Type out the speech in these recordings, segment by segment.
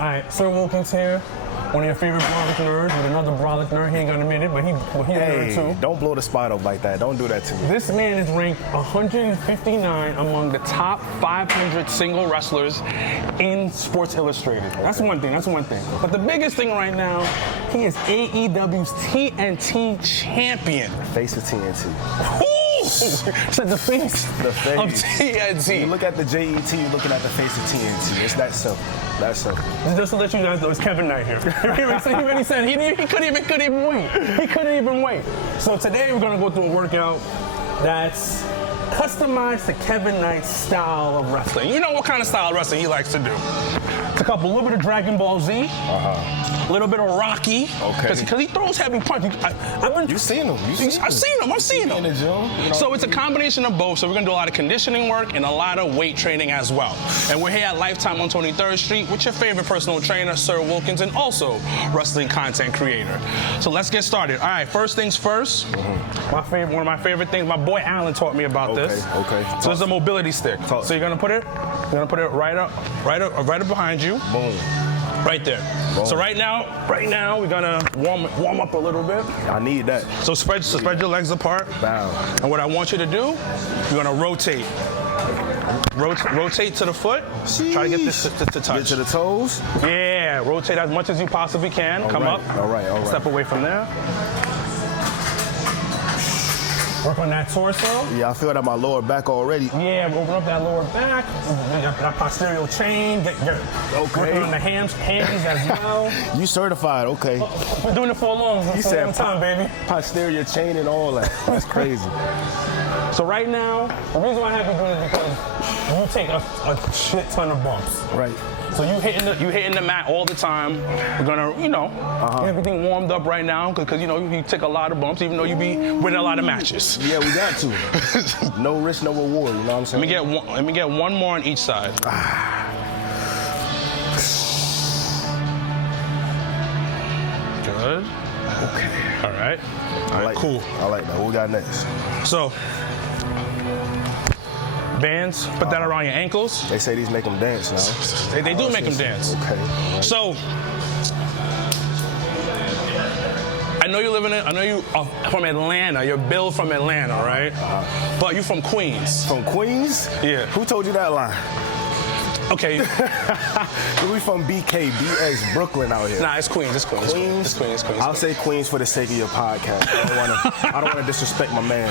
All right, Sir Wilkins here, one of your favorite brolic nerds with another brolic nerd. He ain't gonna admit it, but he a nerd too. Don't blow the spot up like that. Don't do that to me. This man is ranked 159 among the top 500 single wrestlers in Sports Illustrated. Okay. That's one thing. But the biggest thing right now, he is AEW's TNT champion. Face of TNT. Said the face of TNT. You look at the JET, you're looking at the face of TNT. It's that simple. That's simple. Just to let you guys know, it's Kevin Knight here. He already said he couldn't even wait. He couldn't even wait. So today we're gonna go through a workout that's customized to Kevin Knight's style of wrestling. You know what kind of style of wrestling he likes to do. It's a little bit of Dragon Ball Z, a little bit of Rocky, because he throws heavy punches. You've seen him. I've seen him. In the gym. So it's a combination of both. So we're gonna do a lot of conditioning work and a lot of weight training as well. And we're here at Lifetime on 23rd Street with your favorite personal trainer, Sir Wilkins, and also wrestling content creator. So let's get started. All right, first things first. One of my favorite things, my boy Alan taught me about this. Okay. So it's a mobility stick. So you're gonna put it right up behind you. Boom. Right there. Boom. So right now we're gonna warm up a little bit. I need that. So spread your legs apart. Bow. And what I want you to do, you're gonna rotate. Rotate to the foot. Sheesh. Try to get this to touch. Get to the toes. Yeah. Rotate as much as you possibly can. Come up. All right. Step away from there. Work on that torso. Yeah, I feel that my lower back already. Yeah, open up that lower back. That posterior chain. Working on the hands as well. You certified, okay. We're doing it for a long time, baby. Posterior chain and all that. That's crazy. So right now, the reason why I have you doing it is because you take a shit ton of bumps. Right. So you hitting the mat all the time. We're gonna, get everything warmed up right now because you take a lot of bumps, even though you be winning a lot of matches. Yeah, we got to. No risk, no reward. You know what I'm saying? Let me get one more on each side. Good. Okay. All right. Cool. I like that. What we got next? So. Bands, put that around your ankles. They say these make them dance now. They do make them dance. Okay. Right. So, I know you are from Atlanta. You're Bill from Atlanta, right? But you from Queens. From Queens? Yeah. Who told you that line? Okay. We from BK, BX, Brooklyn out here. Nah, it's Queens. It's Queens. I'll say Queens for the sake of your podcast. I don't wanna disrespect my man.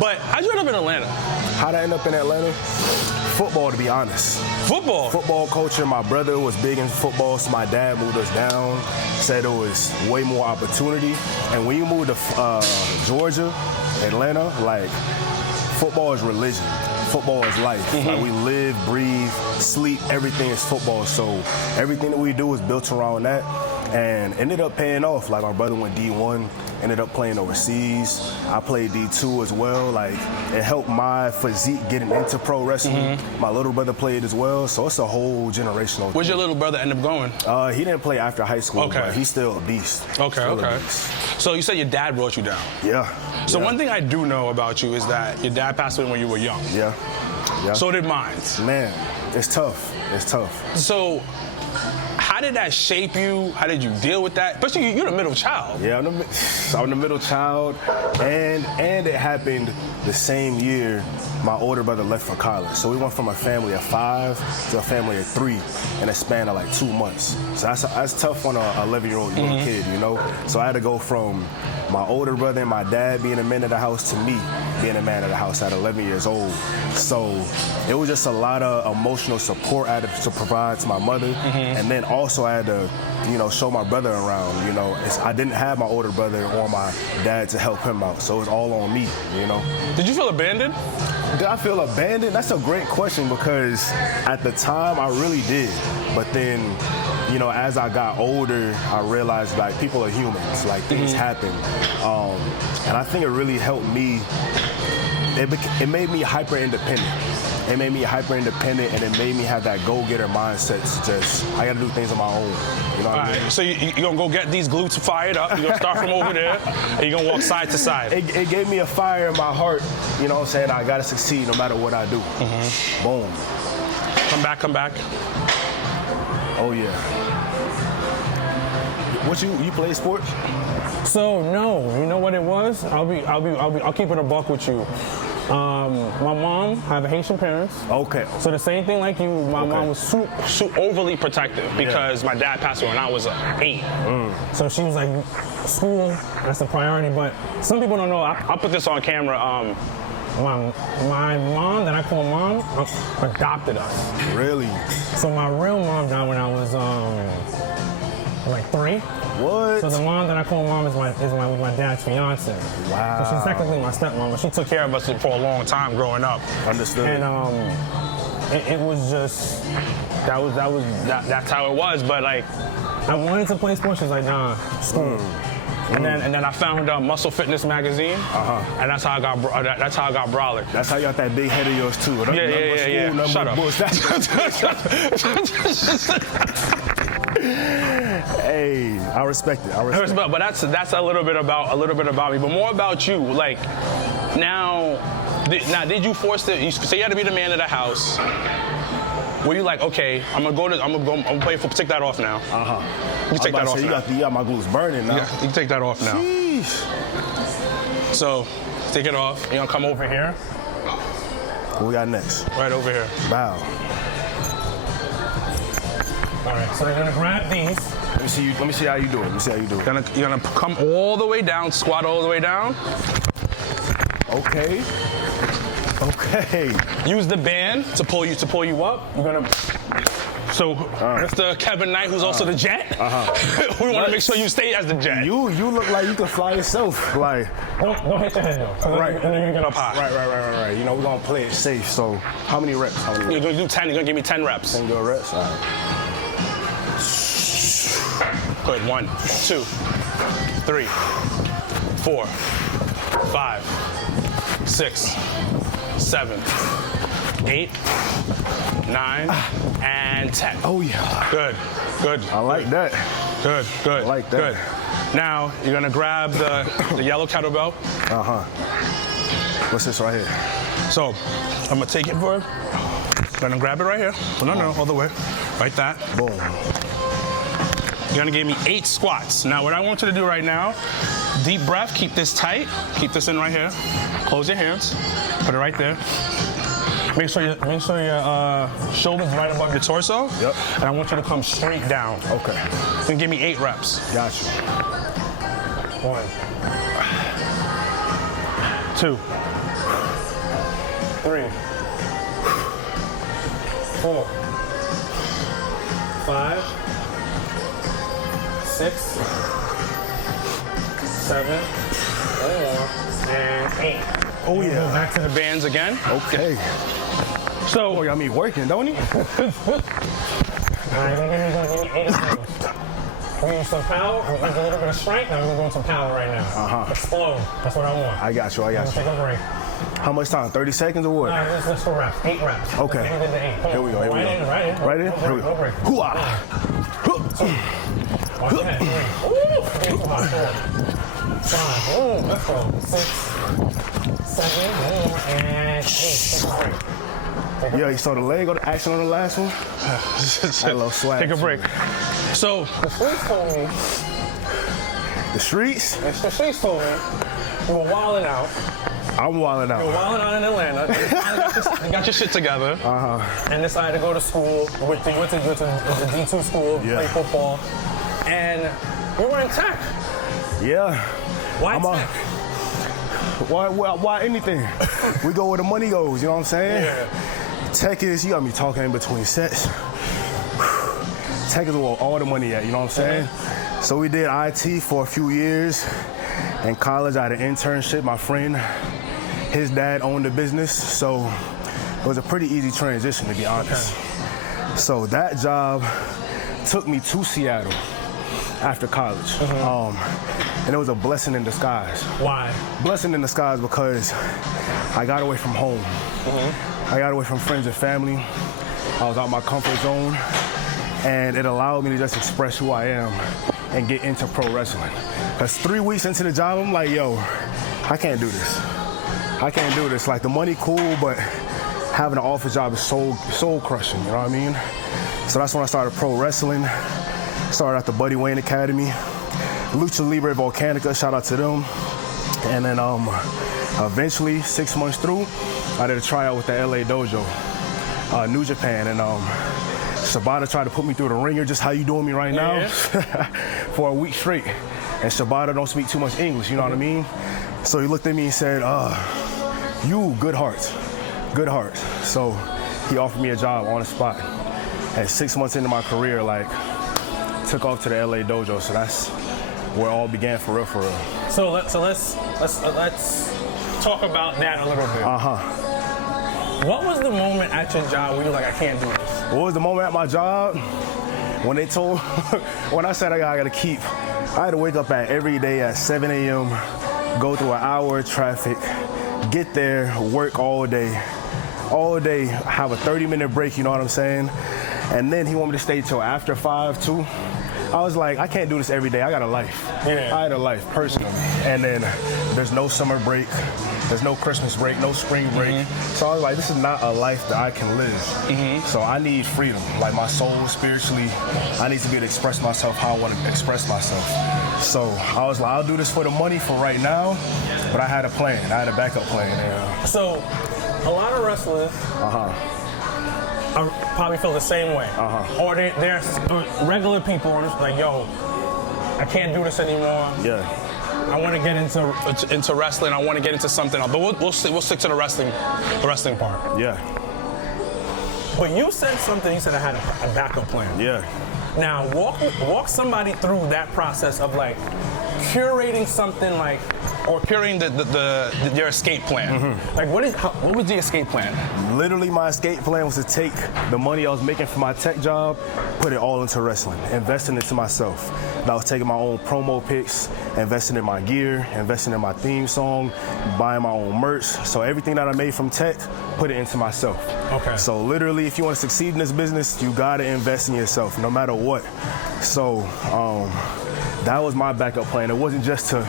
But how'd you end up in Atlanta? How'd I end up in Atlanta? Football, to be honest. Football culture. My brother was big in football, so my dad moved us down. Said there was way more opportunity. And when you move to Georgia, Atlanta, like, football is religion. Football is life. Like, we live, breathe, sleep, everything is football. So everything that we do is built around that, and ended up paying off. Like, my brother went D1, ended up playing overseas. I played D2 as well. Like, it helped my physique getting into pro wrestling. My little brother played as well, so it's a whole generational Where'd thing. your little brother end up going? He didn't play after high school, but he's still a beast. Okay. So you said your dad brought you down. Yeah. So one thing I do know about you is that your dad passed away when you were young. Yeah. So did mine. Man, it's tough. So how did that shape you? How did you deal with that? Especially you're the middle child. Yeah, I'm the middle child, and it happened the same year my older brother left for college. So we went from a family of 5 to a family of 3 in a span of like 2 months. So that's tough on a 11-year-old little kid, So I had to go from my older brother and my dad being a man of the house to me being a man of the house at 11 years old. So it was just a lot of emotional support I had to provide to my mother, and then also I had to, show my brother around. I didn't have my older brother or my dad to help him out, so it was all on me. Did you feel abandoned? Did I feel abandoned? That's a great question because at the time I really did, but then as I got older, I realized like people are humans, like things happen, and I think it really helped me. It made me hyper independent. It made me hyper independent, and it made me have that go-getter mindset to just, I gotta do things on my own. You know what I mean? Right, so you're gonna go get these glutes fired up. You're gonna start from over there, and you're gonna walk side to side. It gave me a fire in my heart, you know what I'm saying? I gotta succeed no matter what I do. Boom. Come back. Oh yeah. What you play sports? So no, you know what it was? I'll keep it a buck with you. My mom, I have Haitian parents. Okay. So the same thing like you, my mom was overly protective because my dad passed away when I was 8. So she was like, school, that's the priority. But some people don't know, I'll put this on camera. My mom, that I call mom, adopted us. Really? So my real mom died when I was like 3. What? So the mom that I call mom is my dad's fiance. Wow. So she's technically my stepmom, but she took care of us for a long time growing up. Understood. And it was just that's how it was. But like, I wanted to play sports. She was like, nah, school. And then I found Muscle Fitness magazine, and that's how I got brolic. That's how you got that big head of yours too. Yeah. Shut up. Hey, I respect it. But that's a little bit about me, but more about you. Like now, did you force it? You say you had to be the man of the house. Were you like, okay, I'm gonna play for, take that off now. You take that off now. You got my glutes burning now. Yeah, you can take that off now. Jeez. So, take it off. You're gonna come over here. What we got next? Right over here. Bow. All right, so you're gonna grab these. Let me see how you do it. You're gonna come all the way down, squat all the way down. Okay. Use the band to pull you up. You're gonna. So Mr. Kevin Knight, who's also the Jet. We want to make sure you stay as the Jet. You look like you can fly yourself. Like don't hit the head though. Right. And then you get up high. Right. You know we're gonna play it safe. So how many reps? You're gonna do 10. You're gonna give me 10 reps. 10 good reps. All right. Good. 1, 2, 3, 4, 5, 6, 7, 8, 9, and 10. Oh yeah. Good. I like that. Good. I like that. Good. Now you're gonna grab the yellow kettlebell. What's this right here? So I'm gonna take it for. Gonna grab it right here. No, all the way. Right that. Boom. You're gonna give me 8 squats. Now what I want you to do right now, deep breath, keep this tight. Keep this in right here. Close your hands. Put it right there. Make sure your shoulders right above your torso. Yep. And I want you to come straight down. Okay. Then give me 8 reps. Got you. 1, 2, 3, 4, 5, 6, 7, and 8. Oh yeah. Go back to the bands again. Okay. So, got me working, don't he? all right, we're gonna give me 8 of those. We're gonna use some power. We're gonna do a little bit of strength. Now we're gonna go some power right now. Explode. That's what I want. I got you. Take a break. How much time? 30 seconds or what? All right, let's go reps. 8 reps. Okay. Here we go. Right in? Here we go. Hoo-ah. Watch your head. 3. Ooh. 4. 5. Ooh, let's go. 6, 7, and 8. Take a break. Yeah, you saw the leg or the action on the last one? Had a little swag. Take a break. So, the streets told me. The streets? The streets told me you were wilding out. I'm wilding out. You were wilding out in Atlanta. You got your shit together. And decided to go to school. You went to the D2 school, play football. And you were in tech. Yeah. Why tech? Why anything? We go where the money goes, you know what I'm saying? Yeah. Tech is, you got me talking in between sets. Tech is where all the money at, you know what I'm saying? So we did IT for a few years. In college, I had an internship. My friend, his dad owned a business, so it was a pretty easy transition, to be honest. So that job took me to Seattle after college. And it was a blessing in disguise. Why? Blessing in disguise because I got away from home. I got away from friends and family. I was out my comfort zone. And it allowed me to just express who I am and get into pro wrestling. Because 3 weeks into the job, I'm like, yo, I can't do this. I can't do this. Like, the money cool, but having an office job is soul crushing, you know what I mean? So that's when I started pro wrestling. Started at the Buddy Wayne Academy. Lucha Libre Volcanica, shout out to them. And then eventually, 6 months through, I did a tryout with the LA Dojo, New Japan. And Shibata tried to put me through the ringer, just how you doing me right now, for a week straight. And Shibata don't speak too much English, you know what I mean? So he looked at me and said, you, good heart. Good heart. So he offered me a job on the spot. And 6 months into my career, like, took off to the LA Dojo. So that's where it all began for real, for real. So let's talk about that a little bit. What was the moment at your job where you were like, I can't do this? What was the moment at my job? When they told, when I said I gotta keep, I had to wake up every day at 7 a.m., go through an hour of traffic, get there, work all day, have a 30-minute break, you know what I'm saying? And then he wanted me to stay till after 5 too. I was like, I can't do this every day. I got a life. Yeah. I had a life, personally. And then there's no summer break. There's no Christmas break, no spring break. So I was like, this is not a life that I can live. So I need freedom. Like my soul, spiritually, I need to be able to express myself how I want to express myself. So I was like, I'll do this for the money for right now. But I had a plan. I had a backup plan. Yeah. So a lot of wrestlers probably feel the same way. Or they're regular people who are just like, yo, I can't do this anymore. Yeah. I want to get into wrestling. I want to get into something else. But we'll stick to the wrestling part. Yeah. But you said something. You said I had a backup plan. Yeah. Now walk somebody through that process of like curating something like, or curating your escape plan. Like what was the escape plan? Literally, my escape plan was to take the money I was making from my tech job, put it all into wrestling, investing into myself. And I was taking my own promo pics, investing in my gear, investing in my theme song, buying my own merch. So everything that I made from tech, put it into myself. Okay. So literally, if you want to succeed in this business, you gotta invest in yourself, no matter what. So that was my backup plan. It wasn't just to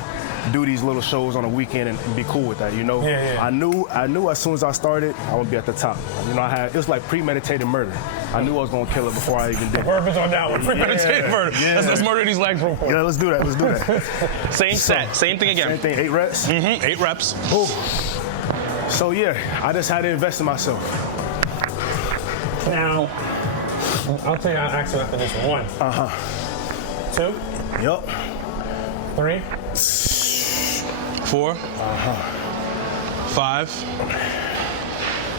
do these little shows on a weekend and be cool with that, you know? Yeah. I knew as soon as I started, I would be at the top. You know, it was like premeditated murder. I knew I was gonna kill it before I even did it. Purpose on that one. Premeditated murder. Yeah. Let's murder these legs real quick. Yeah, let's do that. Same set, same thing again. Same thing, 8 reps? 8 reps. Ooh. So yeah, I just had to invest in myself. Now, I'll tell you how to actually after this. 1. 2. Yup. 3. 4. 5.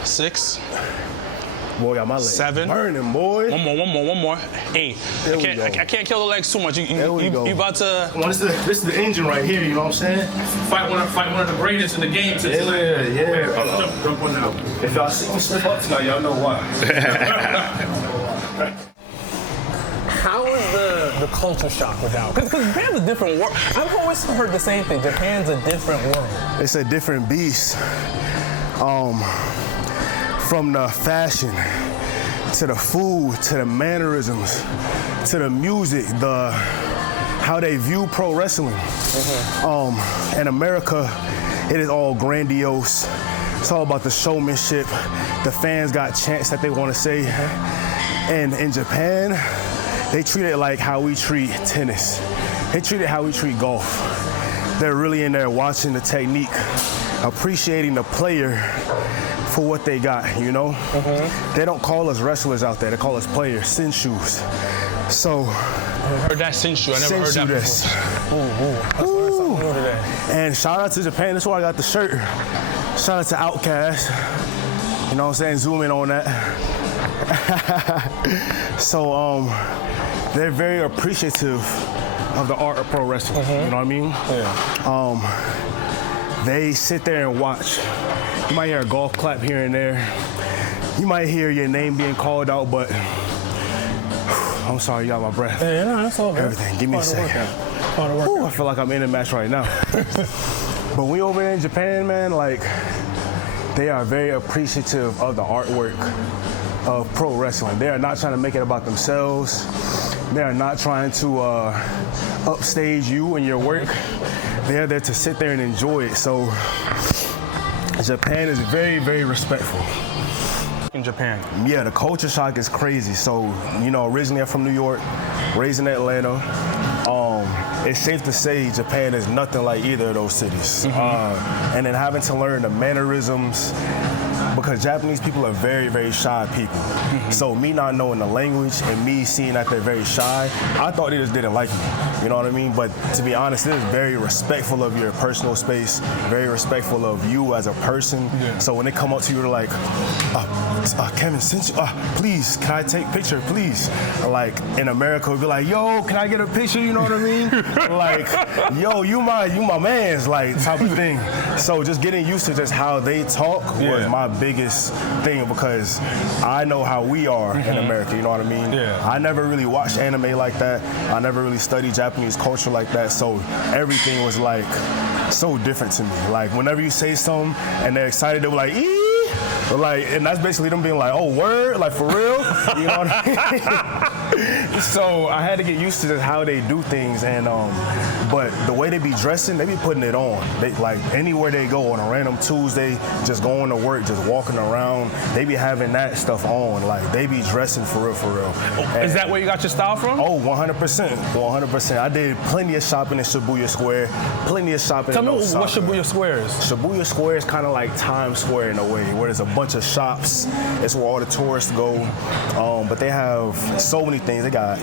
6. Boy, got my legs 7. burning, boy. One more. 8. I can't kill the legs too much. You about to? Well, this is the engine right here. You know what I'm saying? Fight one of the greatest in the game. Yeah. Jump one out. If y'all see me slip up tonight, y'all know why. How is the culture shock without? Because Japan's a different world. I've always heard the same thing. Japan's a different world. It's a different beast. From the fashion, to the food, to the mannerisms, to the music, how they view pro wrestling. In America, it is all grandiose. It's all about the showmanship. The fans got chants that they want to say. And in Japan, they treat it like how we treat tennis. They treat it how we treat golf. They're really in there watching the technique, appreciating the player for what they got, you know? They don't call us wrestlers out there, they call us players, senshus. So, I heard that Senshu. I never heard that before. Ooh. Something new today. And shout out to Japan, that's why I got the shirt. Shout out to Outkast. You know what I'm saying? Zoom in on that. So, they're very appreciative of the art of pro wrestling. You know what I mean? Yeah. They sit there and watch. You might hear a golf clap here and there. You might hear your name being called out, but I'm sorry, you got my breath. Yeah, no, that's all good. Everything, give me a second. Part of the workout. I feel like I'm in a match right now. But we over there in Japan, man, like, they are very appreciative of the artwork of pro wrestling. They are not trying to make it about themselves. They are not trying to upstage you and your work. They are there to sit there and enjoy it. So Japan is very, very respectful. in Japan? Yeah, the culture shock is crazy. So, you know, originally I'm from New York, raised in Atlanta. It's safe to say Japan is nothing like either of those cities. And then having to learn the mannerisms, because Japanese people are very, very shy people. So me not knowing the language and me seeing that they're very shy, I thought they just didn't like me. You know what I mean? But to be honest, it is very respectful of your personal space, very respectful of you as a person. Yeah. So when they come up to you, they're like, Kevin, since you, please, can I take a picture, please? Like in America, we'd be like, yo, can I get a picture? You know what I mean? Like, yo, you my man's, like, type of thing. So just getting used to just how they talk was my biggest thing, because I know how we are in America, you know what I mean? Yeah. I never really watched anime like that. I never really studied Japanese culture like that, so everything was like so different to me. Like whenever you say something and they're excited, they're like, ee! Like, and that's basically them being like, oh, word? Like, for real? You know what I mean? So I had to get used to just how they do things, and but the way they be dressing, they be putting it on. They, like, anywhere they go on a random Tuesday, just going to work, just walking around, they be having that stuff on. Like, they be dressing for real, for real. Is that where you got your style from? Oh, 100%, 100%. I did plenty of shopping in Shibuya Square, plenty of shopping Tell in me Osaka. what Shibuya Square is. Shibuya Square is kind of like Times Square in a way, where there's a bunch of shops. It's where all the tourists go. But they have so many things. They got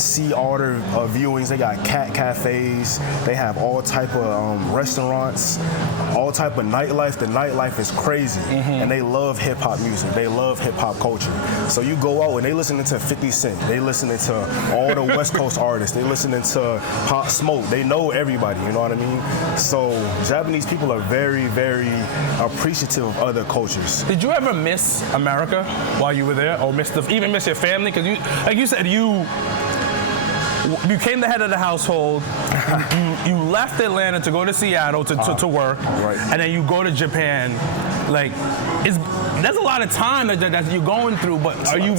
sea otter viewings. They got cat cafes. They have all type of restaurants, all type of nightlife. The nightlife is crazy, and they love hip hop music. They love hip hop culture. So you go out and they listening to 50 Cent. They listening to all the West Coast artists. They listening to Pop Smoke. They know everybody. You know what I mean? So Japanese people are very, very appreciative of other cultures. Did you ever miss America while you were there, or even miss your family? Because you, like you said, you became the head of the household. You left Atlanta to go to Seattle to work, right. And then you go to Japan. Like, there's a lot of time that you're going through. But are you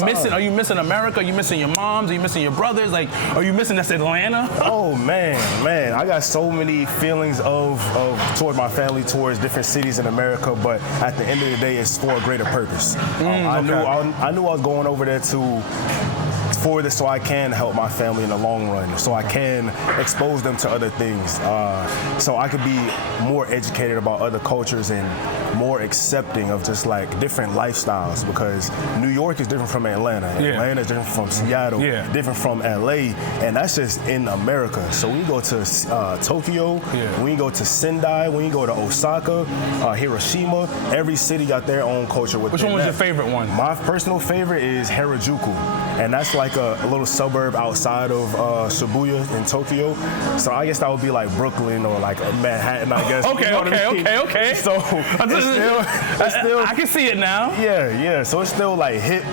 missing America? Are you missing your moms? Are you missing your brothers? Like, are you missing that's Atlanta? Oh man, I got so many feelings of toward my family, towards different cities in America. But at the end of the day, it's for a greater purpose. I knew I was going over there for this so I can help my family in the long run, so I can expose them to other things, so I could be more educated about other cultures and more accepting of just like different lifestyles, because New York is different from Atlanta. Atlanta is different from Seattle, different from LA, and that's just in America. So when you go to Tokyo, when you go to Sendai, when you go to Osaka, Hiroshima, every city got their own culture. Which one was your favorite one? My personal favorite is Harajuku, and that's like a little suburb outside of Shibuya in Tokyo. So I guess that would be like Brooklyn or like Manhattan, I guess. Okay. So it's still I can see it now. Yeah. So it's still like hip,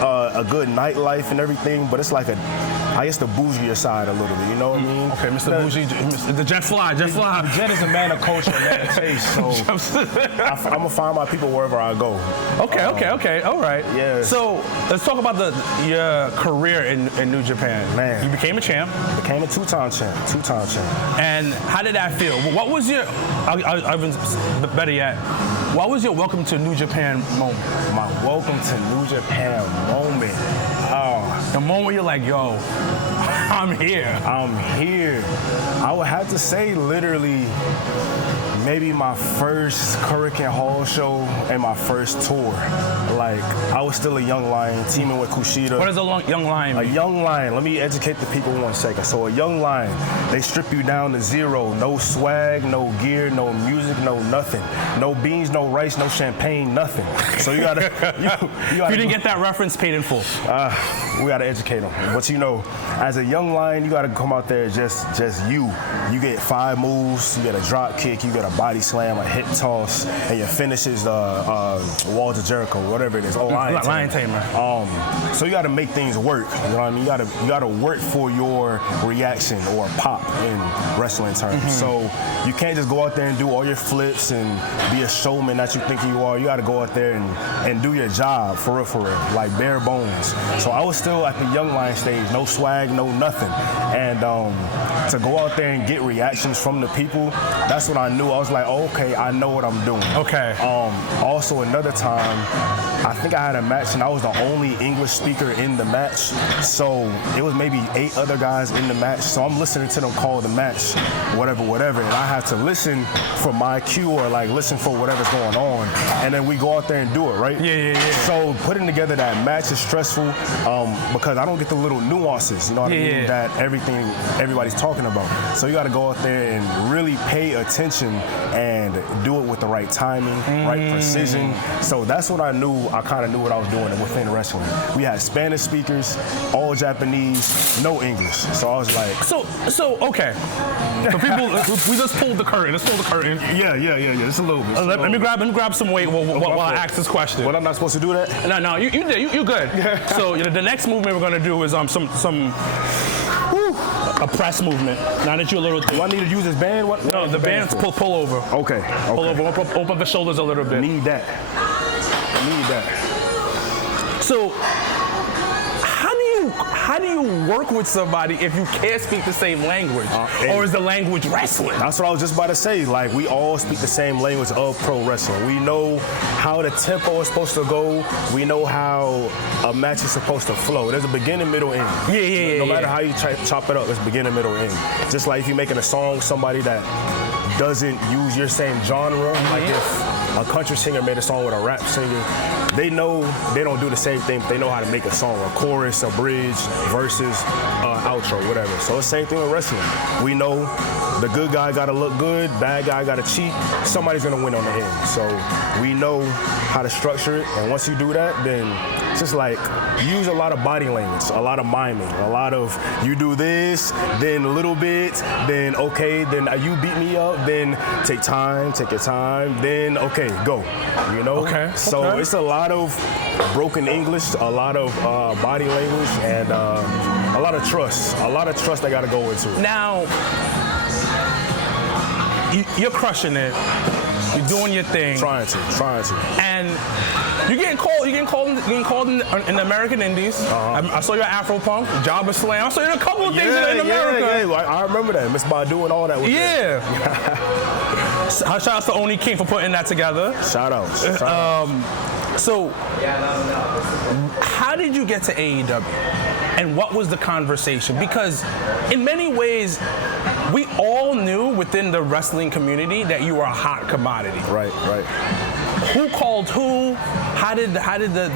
a good nightlife and everything, but it's like I guess the bougier side a little bit, you know what I mean? Okay, Mr. Bougie, the Jet Fly. Jet is a man of culture, a man of taste, so I'm gonna find my people wherever I go. Okay, all right. Yeah. So let's talk about your career in New Japan. Man. You became a champ. Became a two-time champ. And how did that feel? What was your, better yet, what was your welcome to New Japan moment? My welcome to New Japan moment. The moment you're like, yo, I'm here. I would have to say literally maybe my first Hurricane Hall show and my first tour. Like, I was still a young lion teaming with Kushida. What is a young lion mean? A young lion, let me educate the people 1 second. So a young lion, they strip you down to zero. No swag, no gear, no music, no nothing. No beans, no rice, no champagne, nothing. So you gotta, you If you didn't get that reference, paid in full. We gotta educate them. But you know, as a young lion, you gotta come out there just you. You get 5 moves, you get a drop kick, you get a body slam, a hip toss, and your finish is Walls of Jericho, whatever it is. Oh, Lion Tamer. So you got to make things work. You know what I mean? You got to work for your reaction or pop in wrestling terms. So you can't just go out there and do all your flips and be a showman that you think you are. You got to go out there and do your job for real, like bare bones. So I was still at the young lion stage, no swag, no nothing, and to go out there and get reactions from the people, that's when I knew. I was like, oh, okay, I know what I'm doing. Okay. Also, another time, I think I had a match, and I was the only English speaker in the match. So it was maybe 8 other guys in the match. So I'm listening to them call the match, whatever, and I have to listen for my cue or like listen for whatever's going on, and then we go out there and do it, right? Yeah. So putting together that match is stressful because I don't get the little nuances, you know what I mean, that everybody's talking about. So you got to go out there and really pay attention and do it with the right timing, right precision. So that's what I knew. I kind of knew what I was doing within wrestling. We had Spanish speakers, all Japanese, no English. So I was like, so okay. So people, we just pulled the curtain. Let's pull the curtain. yeah, just a little bit. Let me grab some weight while I ask this question. But I'm not supposed to do that? No, you did. You good. So the next movement we're gonna do is a press movement. Now that you're a little. Do I need to use this band? What? No, the band's pull over. Okay. Pull over. Open up the shoulders a little bit. Need that. So, how do you work with somebody if you can't speak the same language, or is the language wrestling? That's what I was just about to say. Like, we all speak the same language of pro wrestling. We know how the tempo is supposed to go. We know how a match is supposed to flow. There's a beginning, middle, end. No matter how you chop it up, it's beginning, middle, end. Just like if you're making a song with somebody that doesn't use your same genre, like if a country singer made a song with a rap singer, they know they don't do the same thing, but they know how to make a song, a chorus, a bridge, verses, outro, whatever. So it's the same thing with wrestling. We know the good guy gotta look good, bad guy gotta cheat, somebody's gonna win on the end. So we know how to structure it, and once you do that, then it's just like use a lot of body language, a lot of miming, a lot of you do this, then a little bit, then okay, then you beat me up, then take your time, then okay, go, you know? So it's a lot of broken English, a lot of body language, and a lot of trust that gotta go into it. Now, you're crushing it. You're doing your thing. Trying to. And you're getting called in the American Indies. I saw you at Afro Punk, Jobber Slam. I saw you in a couple of things in America. Yeah. I remember that. Miss Badu and all that. Shout out to Oni King for putting that together. Shout out. So, how did you get to AEW? And what was the conversation? Because in many ways, we all knew within the wrestling community that you were a hot commodity. Right. Who called who? How did the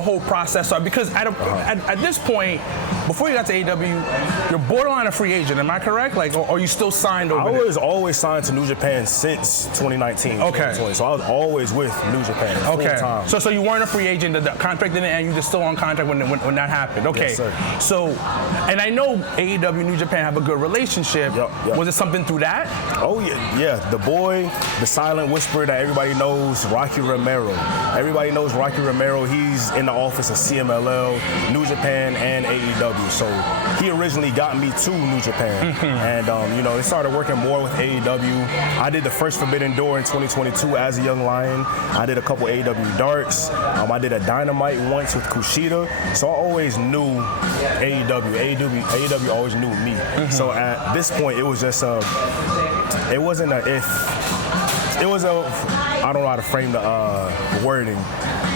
whole process start? Because at this point, before you got to AEW, you're borderline a free agent. Am I correct? Like, or are you still signed over there? I was always signed to New Japan since 2019. 2020. So I was always with New Japan. Full time. So you weren't a free agent. The contract didn't end. You were still on contract when that happened. Okay. Yes, sir. So, and I know AEW New Japan have a good relationship. Yep. Was it something through that? Oh yeah. The boy, the silent whisperer that everybody knows, Rocky Romero. Everybody knows Rocky Romero. He's in the office of CMLL, New Japan, and AEW. So he originally got me to New Japan, and they started working more with AEW. I did the first Forbidden Door in 2022 as a young lion. I did a couple AEW darks. I did a Dynamite once with Kushida. So I always knew AEW. AEW always knew me. So at this point, it was just it wasn't a if. It was I don't know how to frame the wording.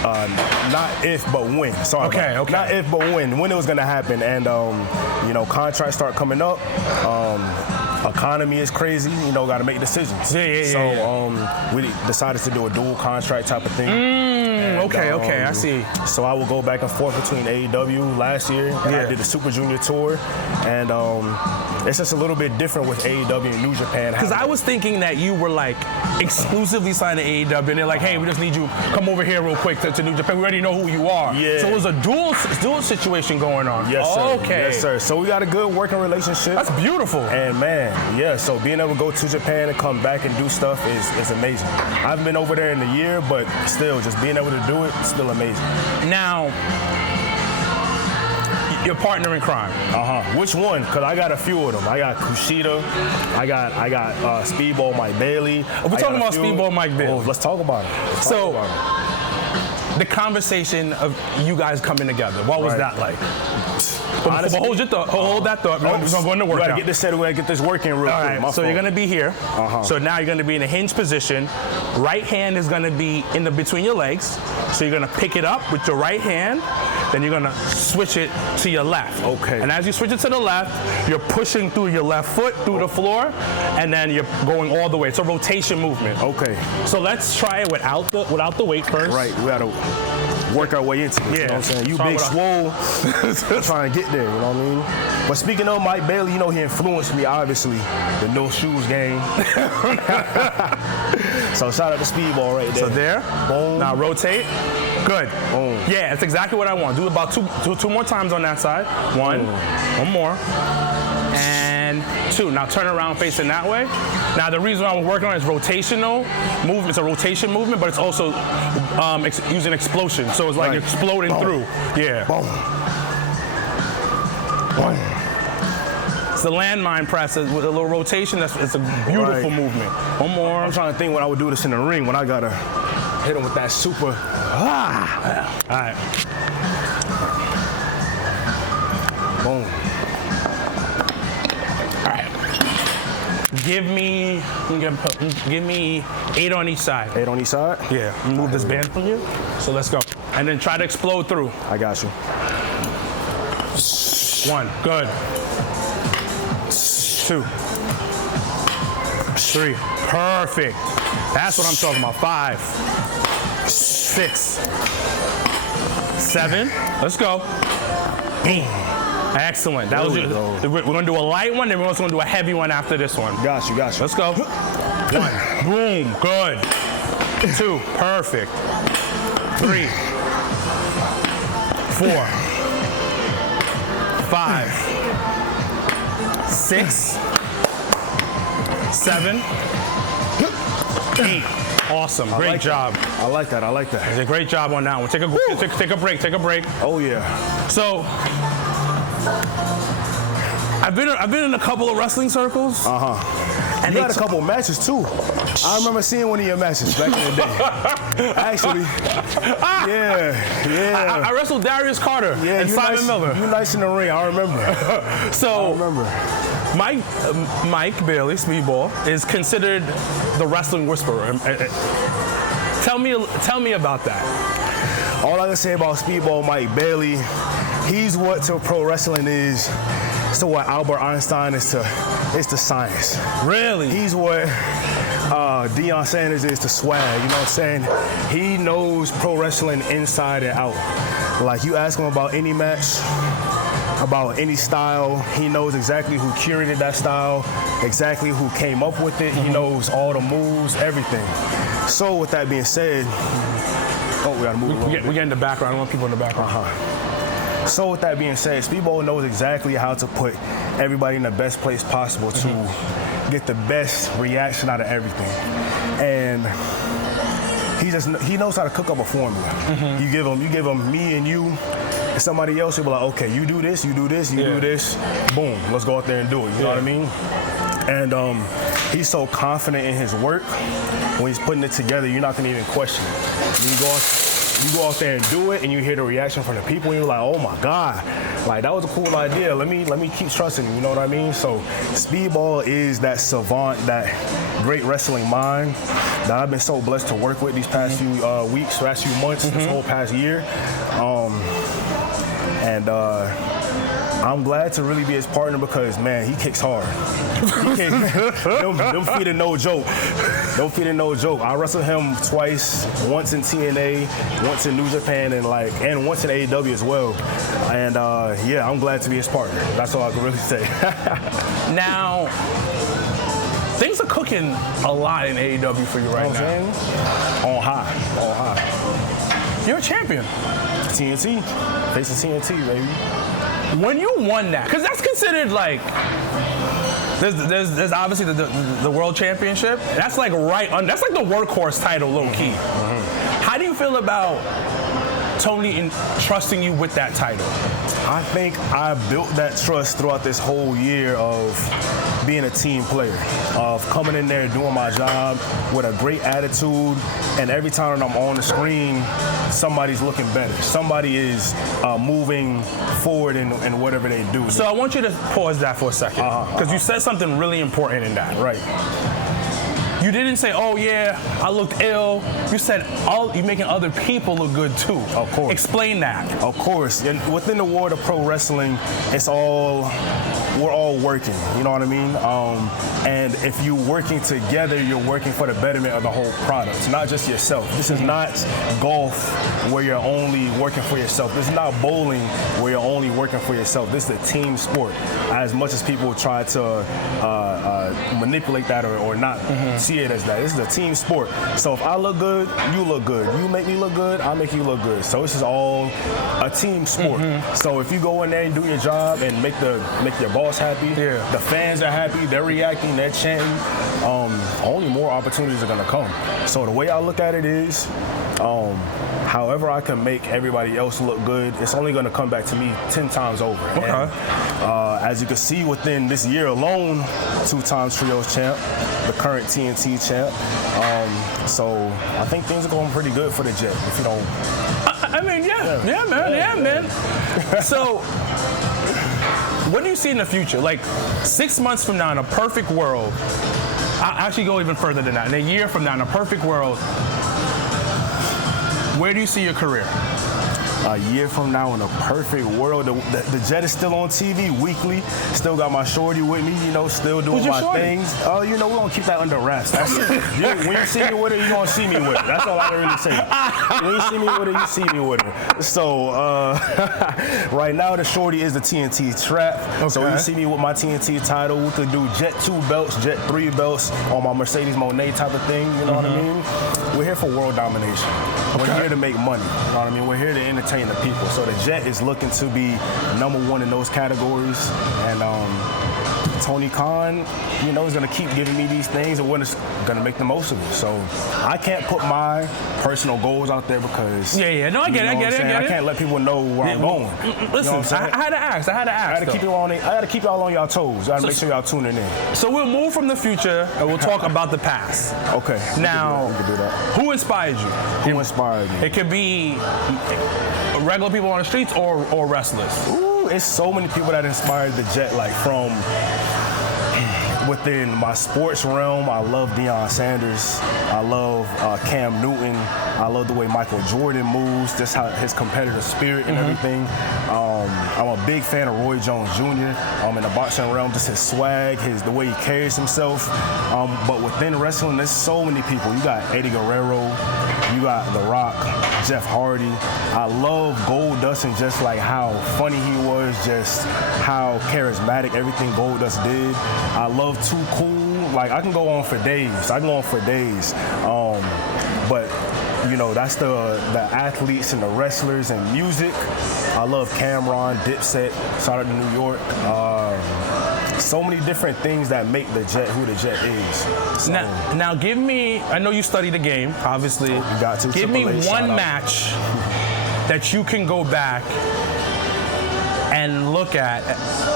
Not if, but when. Sorry. Okay. Not if, but when it was gonna happen. And contracts start coming up. Economy is crazy. Got to make decisions. So we decided to do a dual contract type of thing. Okay, I see. So I will go back and forth between AEW last year, and I did the Super Junior tour, and it's just a little bit different with AEW and New Japan. Because I was thinking that you were like exclusively signed to AEW, and they're like, hey, we just need you come over here real quick to New Japan. We already know who you are. Yeah. So it was a dual situation going on. Yes, sir. Okay. Yes, sir. So we got a good working relationship. That's beautiful. And man, so being able to go to Japan and come back and do stuff is amazing. I haven't been over there in a year, but still, just being able to do it, still amazing. Now, your partner in crime. Which one? Because I got a few of them. I got Kushida. I got Speedball Mike Bailey. We're talking about Speedball Mike Bailey. Let's talk about it. the conversation of you guys coming together. What was that like? Honestly, But hold that thought. We're gonna go into We workout. gotta get this set. We gotta get this working real All quick. right, My so you're fault. gonna be here. So now you're gonna be in a hinge position. Right hand is gonna be in the between your legs. So you're gonna pick it up with your right hand. Then you're gonna switch it to your left. Okay. And as you switch it to the left, you're pushing through your left foot through the floor, and then you're going all the way. It's a rotation movement. Okay. So let's try it without the weight first. Right. We gotta work our way into it. You know what I'm saying? You Start big with swole, trying to get there. You know what I mean? But speaking of Mike Bailey, you know he influenced me obviously. The no shoes game. So shout out to Speedball right there. So there. Boom. Now rotate. Good. Boom. Yeah, that's exactly what I want. Do about two more times on that side. One more, and two. Now turn around facing that way. Now the reason I'm working on it is rotational movement. It's a rotation movement, but it's also using explosion. So it's like you're exploding through. Yeah. Boom. It's the landmine press with a little rotation. It's a beautiful movement. One more. I'm trying to think when I would do this in the ring when I gotta hit him with that super. All right. Boom. All right. Give me 8 on each side. 8 on each side? Yeah. Move this band from you. So let's go. And then try to explode through. I got you. 1. Good. 2. 3. Perfect. That's what I'm talking about. 5. 6. 7. Let's go. 8. Excellent. That was There we go. We're gonna do a light one, then we're also gonna do a heavy one after this one. Got you. Let's go. 1. Boom. Good. 2. Perfect. 3. 4. 5. 6. 7. 8. Awesome. Great job. I like that. Did a great job on that one. Take a break. Take a break. Oh yeah. So I've been in a couple of wrestling circles. And you had a couple matches too. I remember seeing one of your matches back in the day. Actually. Yeah. I wrestled Darius Carter and Simon Miller. You nice in the ring. I remember. So Mike Bailey, Speedball, is considered the wrestling whisperer. Tell me about that. All I can say about Speedball Mike Bailey, he's what to pro wrestling is to what Albert Einstein is to science. Really? He's what Deion Sanders is to swag, you know what I'm saying? He knows pro wrestling inside and out. Like you ask him about any match, about any style, he knows exactly who curated that style, exactly who came up with it, he knows all the moves, everything. So with that being said, we gotta move a little bit. We get in the background. I want people in the background. So with that being said, Speedball knows exactly how to put everybody in the best place possible to get the best reaction out of everything. And he knows how to cook up a formula. You give him me and you and somebody else, he'll be like, okay, you do this, you do this, you do this, boom, let's go out there and do it. You know what I mean? And he's so confident in his work. When he's putting it together, you're not gonna even question it. You go out there and do it, and you hear the reaction from the people, and you're like, oh my God, like that was a cool idea. Let me keep trusting you, you know what I mean? So Speedball is that savant, that great wrestling mind that I've been so blessed to work with these past few weeks, past few months, this whole past year. I'm glad to really be his partner because, man, he kicks hard. Them feet are no joke. Them feet are no joke. I wrestled him twice, once in TNA, once in New Japan, and once in AEW as well. And I'm glad to be his partner. That's all I can really say. Now, things are cooking a lot in AEW for you right now. On high. You're a champion. TNT. Facing TNT, baby. When you won that, because that's considered like, there's obviously the world championship. That's like that's like the workhorse title, low key. How do you feel about Tony entrusting you with that title? I think I built that trust throughout this whole year of being a team player, of coming in there doing my job with a great attitude, and every time that I'm on the screen, somebody's looking better. Somebody is moving forward in whatever they do. So I want you to pause that for a second, because you said something really important in that. Right. You didn't say, oh yeah, I looked ill. You said, you're making other people look good too. Of course. Explain that. Of course. And within the world of pro wrestling, we're all working, you know what I mean? And if you're working together, you're working for the betterment of the whole product, not just yourself. This is not golf where you're only working for yourself. This is not bowling where you're only working for yourself. This is a team sport. As much as people try to manipulate that or not see it as that, this is a team sport. So if I look good, you look good. You make me look good, I make you look good. So this is all a team sport. So if you go in there and do your job and make your boss happy, the fans are happy, they're reacting, they're chanting, only more opportunities are gonna come. So the way I look at it is, however I can make everybody else look good, it's only gonna come back to me 10 times over. Okay. And, as you can see within this year alone, 2 times trios champ, the current TNT champ. So I think things are going pretty good for the Jet, if you don't. I mean, yeah, man. So, what do you see in the future? Like 6 months from now, in a perfect world, I'll actually go even further than that. In a year from now, in a perfect world, where do you see your career? A year from now, in a perfect world, the Jet is still on TV weekly. Still got my shorty with me, still doing my things. We're gonna keep that under wraps. That's it. When you see me with her, you're gonna see me with her. That's all I can really say. When you see me with her, you see me with her. So right now, the shorty is the TNT Trap. Okay. So you see me with my TNT title. We could do Jet 2 belts, Jet 3 belts on my Mercedes Monet type of thing. You know what I mean? We're here for world domination. We're here to make money. You know what I mean? We're here to entertain the people. So the Jet is looking to be #1 in those categories, and Tony Khan, is going to keep giving me these things, and we're going to make the most of it. So I can't put my personal goals out there because I get it. I can't let people know where I'm going. Listen, I had to ask. I had to keep y'all on y'all toes. I got to make sure y'all tuning in. So we'll move from the future and we'll talk about the past. Okay. Now, we can do that. Who inspired you? Who inspired me? It could be regular people on the streets or wrestlers. Ooh, it's so many people that inspired the Jet, like from within my sports realm. I love Deion Sanders. I love Cam Newton. I love the way Michael Jordan moves, just how his competitive spirit and everything. I'm a big fan of Roy Jones Jr. In the boxing realm, just his swag, the way he carries himself. But within wrestling, there's so many people. You got Eddie Guerrero, you got The Rock, Jeff Hardy. I love Goldust and just like how funny he was, just how charismatic everything Goldust did. I love Too Cool. Like I can go on for days. But that's the athletes and the wrestlers and music. I love Cameron, Dipset, shout out to New York. So many different things that make the Jet who the Jet is. So, now give me, I know you study the game, obviously. You got to. Give me one match that you can go back and look at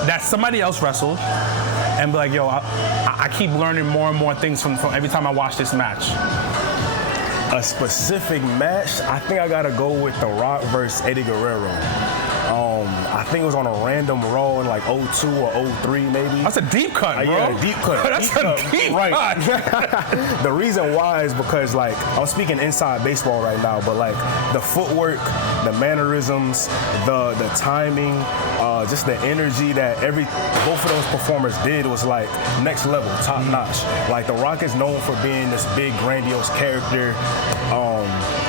that somebody else wrestled and be like, yo, I keep learning more and more things from every time I watch this match. A specific match, I think I gotta go with The Rock versus Eddie Guerrero. I think it was on a random Raw in like 02 or 03 maybe. That's a deep cut, bro. Yeah, deep cut. That's a deep cut. The reason why is because like, I'm speaking inside baseball right now, but like the footwork, the mannerisms, the timing, just the energy that both of those performers did was like next level, top notch. Like The Rock is known for being this big, grandiose character.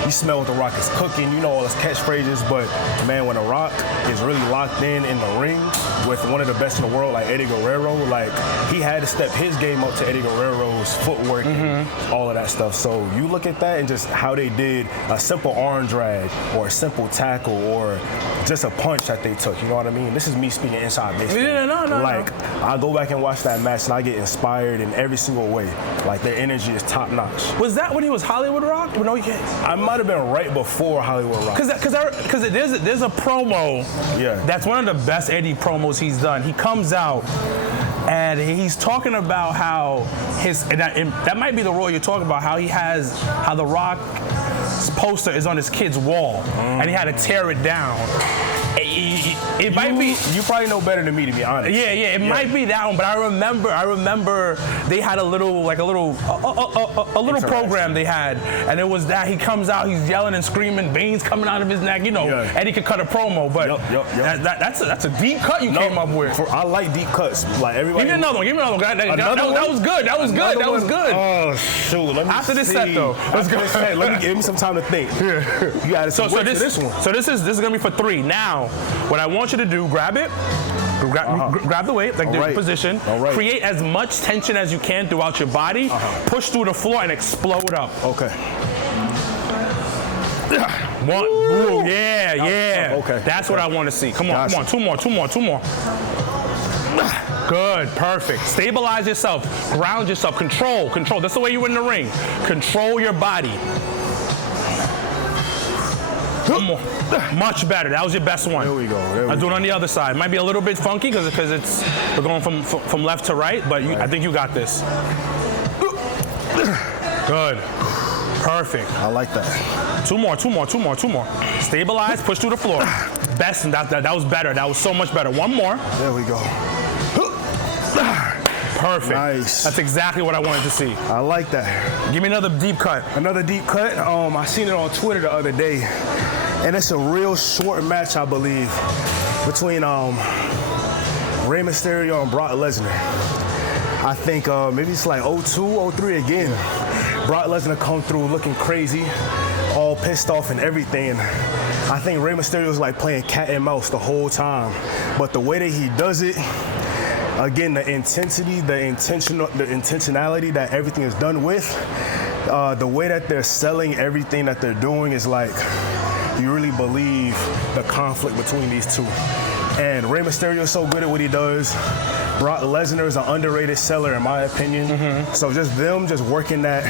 You smell what The Rock is cooking, all his catchphrases, but man, when The Rock is really locked in the ring with one of the best in the world, like Eddie Guerrero, like he had to step his game up to Eddie Guerrero's footwork and all of that stuff. So you look at that and just how they did a simple arm drag or a simple tackle or just a punch that they took, you know what I mean? This is me speaking inside baseball. Yeah, no. Like, I go back and watch that match and I get inspired in every single way. Like, their energy is top notch. Was that when he was Hollywood Rock? No, you can't. might have been right before Hollywood Rock. Because there's a promo. Yeah. That's one of the best Eddie promos he's done. He comes out and he's talking about how that might be the role you're talking about. How the Rock's poster is on his kid's wall, and he had to tear it down. It might be. You probably know better than me, to be honest. Yeah, it might be that one, but I remember they had a little program they had, and it was that he comes out, he's yelling and screaming, veins coming out of his neck. Eddie could cut a promo, but that's a deep cut you came up with. I like deep cuts, like everybody. Give me another one. That was good. That was good. Oh shoot! Let me After this set though, let's go. Let me give me some time to think. You got to this one. So this is gonna be for 3 now. What I want you to do, grab it, grab the weight, like the position, create as much tension as you can throughout your body, push through the floor and explode up. Okay. One, ooh, yeah. Okay. That's what I want to see. Come on, two more. Good, perfect. Stabilize yourself, ground yourself, control. That's the way you win the ring. Control your body. One more. Much better. That was your best one. There we go. I'll do it on the other side. Might be a little bit funky because we're going from left to right, but I think you got this. Good. Perfect. I like that. Two more. Stabilize, push through the floor. Best, that was better. That was so much better. One more. There we go. Perfect. Nice. That's exactly what I wanted to see. I like that. Give me another deep cut. Another deep cut. I seen it on Twitter the other day, and it's a real short match, I believe, between Rey Mysterio and Brock Lesnar. I think maybe it's like 02, 03 again. Brock Lesnar come through looking crazy, all pissed off and everything. I think Rey Mysterio was like playing cat and mouse the whole time, but the way that he does it. Again, the intensity, the intentionality that everything is done with, the way that they're selling everything that they're doing is like, you really believe the conflict between these two. And Rey Mysterio is so good at what he does. Brock Lesnar is an underrated seller, in my opinion. So just them working that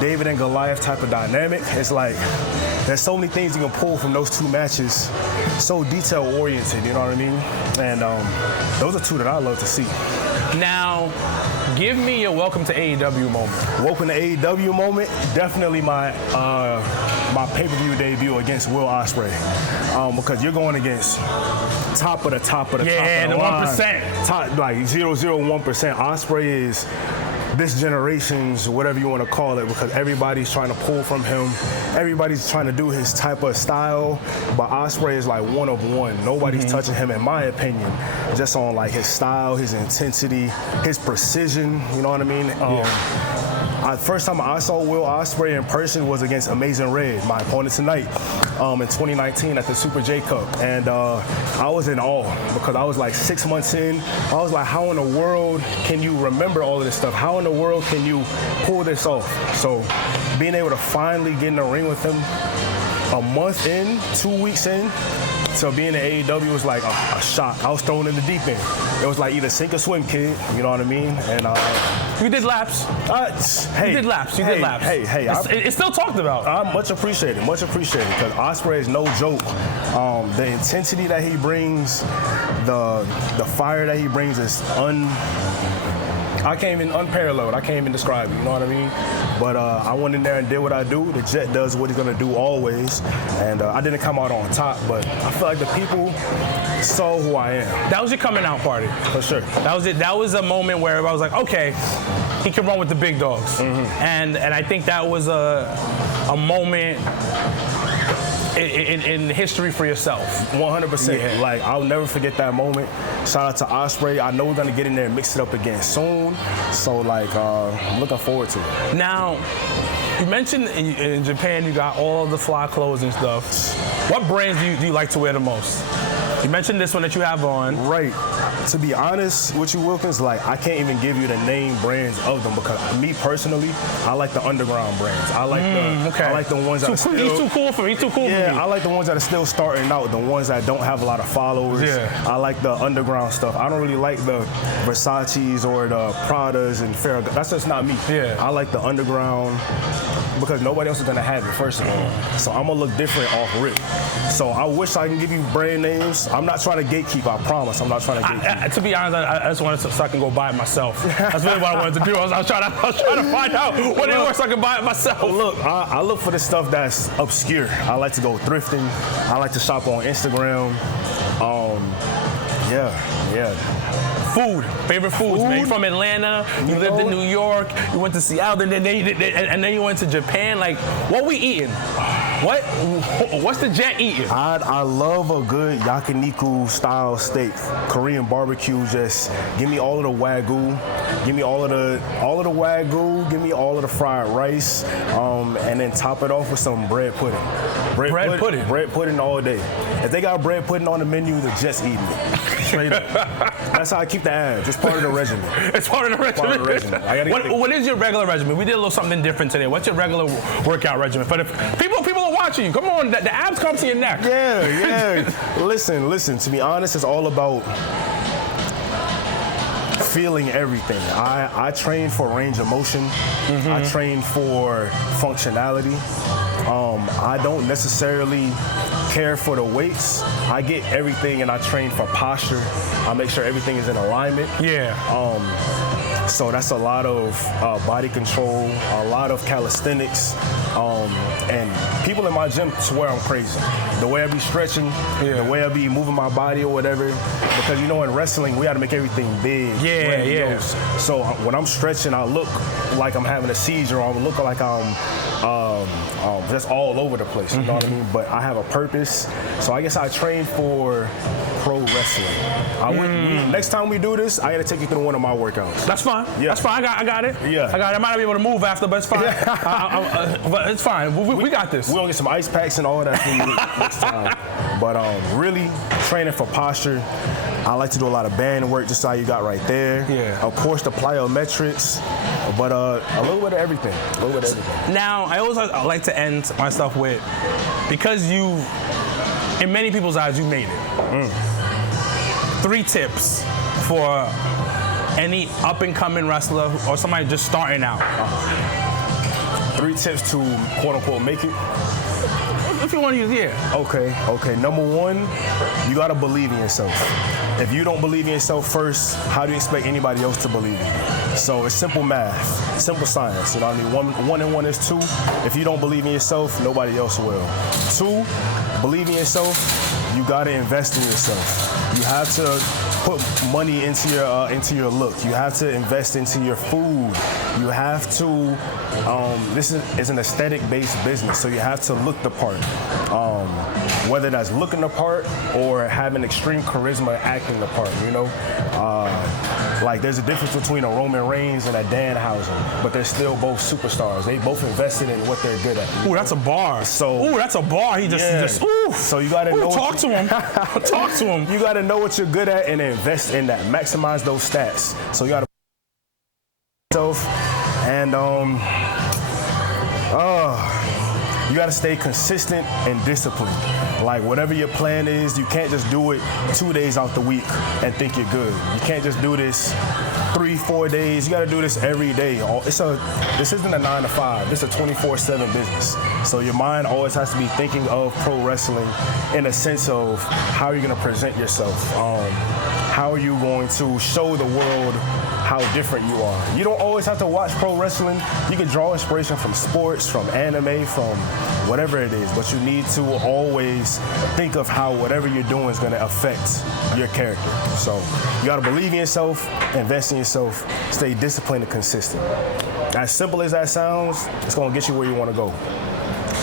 David and Goliath type of dynamic, it's like, there's so many things you can pull from those two matches. So detail-oriented, you know what I mean? And those are two that I love to see. Now, give me your welcome to AEW moment. Welcome to AEW moment, definitely my pay-per-view debut against Will Ospreay. Because you're going against top of the top of the top of the 1%. Top, like 0.01%. Ospreay is this generation's, whatever you want to call it, because everybody's trying to pull from him. Everybody's trying to do his type of style, but Ospreay is like one of one. Nobody's touching him, in my opinion, just on like his style, his intensity, his precision, you know what I mean? First time I saw Will Ospreay in person was against Amazing Red, my opponent tonight, in 2019 at the Super J Cup. And I was in awe because I was like 6 months in. I was like, how in the world can you remember all of this stuff? How in the world can you pull this off? So being able to finally get in the ring with him a month in, 2 weeks in, so being in AEW was like a shock. I was thrown in the deep end. It was like either sink or swim, kid. You know what I mean? And you did laps. You did laps. Hey. It's still talked about. I'm much appreciated. Because Ospreay is no joke. The intensity that he brings, the fire that he brings is I can't even unparalleled. I can't even describe it, you know what I mean? But I went in there and did what I do. The Jet does what he's gonna do always. And I didn't come out on top, but I feel like the people saw who I am. That was your coming out party. For sure. That was it. That was a moment where I was like, okay, he can run with the big dogs. And I think that was a moment in history for yourself. 100%. Yeah. Like, I'll never forget that moment. Shout out to Ospreay. I know we're gonna get in there and mix it up again soon. So like, I'm looking forward to it. Now, you mentioned in Japan you got all the fly clothes and stuff. What brands do you like to wear the most? You mentioned this one that you have on. Right. To be honest with you, Wilkins, like, I can't even give you the name brands of them because me personally, I like the underground brands. I like the ones that are still... He's too cool for me. Yeah, I like the ones that are still starting out, the ones that don't have a lot of followers. Yeah. I like the underground stuff. I don't really like the Versace's or the Pradas and Farragamo. That's just not me. Yeah. I like the underground because nobody else is gonna have it, first of all. So I'm gonna look different off rip. So I wish I can give you brand names. I'm not trying to gatekeep, I promise. I'm not trying to gatekeep. To be honest, I just wanted to so I can go buy it myself. That's really what I wanted to do. I was trying to find out what it was so I can buy it myself. Look, I look for the stuff that's obscure. I like to go thrifting. I like to shop on Instagram. Yeah. Food, favorite foods, man. You're from Atlanta, you lived in New York, you went to Seattle, and then you went to Japan. Like, what we eating? What's the jet eating? I love a good yakiniku style steak, Korean barbecue. Just give me all of the wagyu, give me all of the wagyu, give me all of the fried rice, and then top it off with some bread pudding. Bread pudding all day. If they got bread pudding on the menu, they're just eating it. Straight up. That's how I keep the abs. It's part of the regimen. It's part of the regimen. What is your regular regimen? We did a little something different today. What's your regular workout regimen? But if people are watching you, come on, the abs come to your neck. Yeah. Listen. To be honest, it's all about feeling everything. I train for range of motion. I train for functionality. I don't necessarily care for the weights. I get everything and I train for posture. I make sure everything is in alignment. Yeah. So that's a lot of body control, a lot of calisthenics, and people in my gym swear I'm crazy. The way I be stretching, the way I be moving my body or whatever, because in wrestling we got to make everything big. Yeah. So when I'm stretching, I look like I'm having a seizure, or I look like I'm just all over the place. You know what I mean? But I have a purpose. So I guess I train for pro wrestling. Next time we do this, I gotta take you through one of my workouts. That's fine. Yeah. That's fine. I got it. Yeah. I got it. I might not be able to move after, but it's fine. But it's fine. We got this. We'll get some ice packs and all that for you next time. But really training for posture. I like to do a lot of band work, just how you got right there. Yeah. Of course, the plyometrics, but a little bit of everything. Now, I always like to end my stuff with, because in many people's eyes, you made it. 3 tips for any up-and-coming wrestler or somebody just starting out. 3 tips to quote-unquote make it. If you want to use, Okay. Number 1, you gotta believe in yourself. If you don't believe in yourself first, how do you expect anybody else to believe in you? So it's simple math, simple science. You know what I mean? 1 and 1 is 2. If you don't believe in yourself, nobody else will. 2, believe in yourself. You gotta invest in yourself. You have to put money into your look. You have to invest into your food. You have to. This is an aesthetic-based business, so you have to look the part. Whether that's looking the part or having extreme charisma, acting the part. Like there's a difference between a Roman Reigns and a Danhausen, but they're still both superstars. They both invested in what they're good at. Ooh, that's a bar. That's a bar. He just ooh. So you gotta know. Talk to him. Talk to him. You gotta know what you're good at and invest in that. Maximize those stats. So you gotta yourself and you gotta stay consistent and disciplined. Like whatever your plan is, you can't just do it 2 days out the week and think you're good. You can't just do this 3-4 days. You gotta do this every day. This isn't a 9 to 5. This is a 24/7 business. So your mind always has to be thinking of pro wrestling in a sense of how you're gonna present yourself. How are you going to show the world how different you are? You don't always have to watch pro wrestling. You can draw inspiration from sports, from anime, from whatever it is, but you need to always think of how whatever you're doing is going to affect your character. So you got to believe in yourself, invest in yourself, stay disciplined and consistent. As simple as that sounds, it's going to get you where you want to go.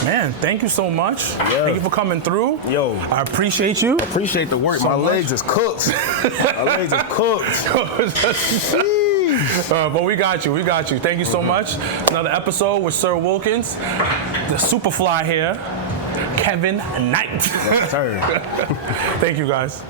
Man, thank you so much. Yeah. Thank you for coming through. Yo. I appreciate you. Appreciate the work. My legs is cooked. My legs is cooked. But we got you. Thank you so much. Another episode with Sir Wilkins, the Superfly here, Kevin Knight. That's her. Thank you, guys.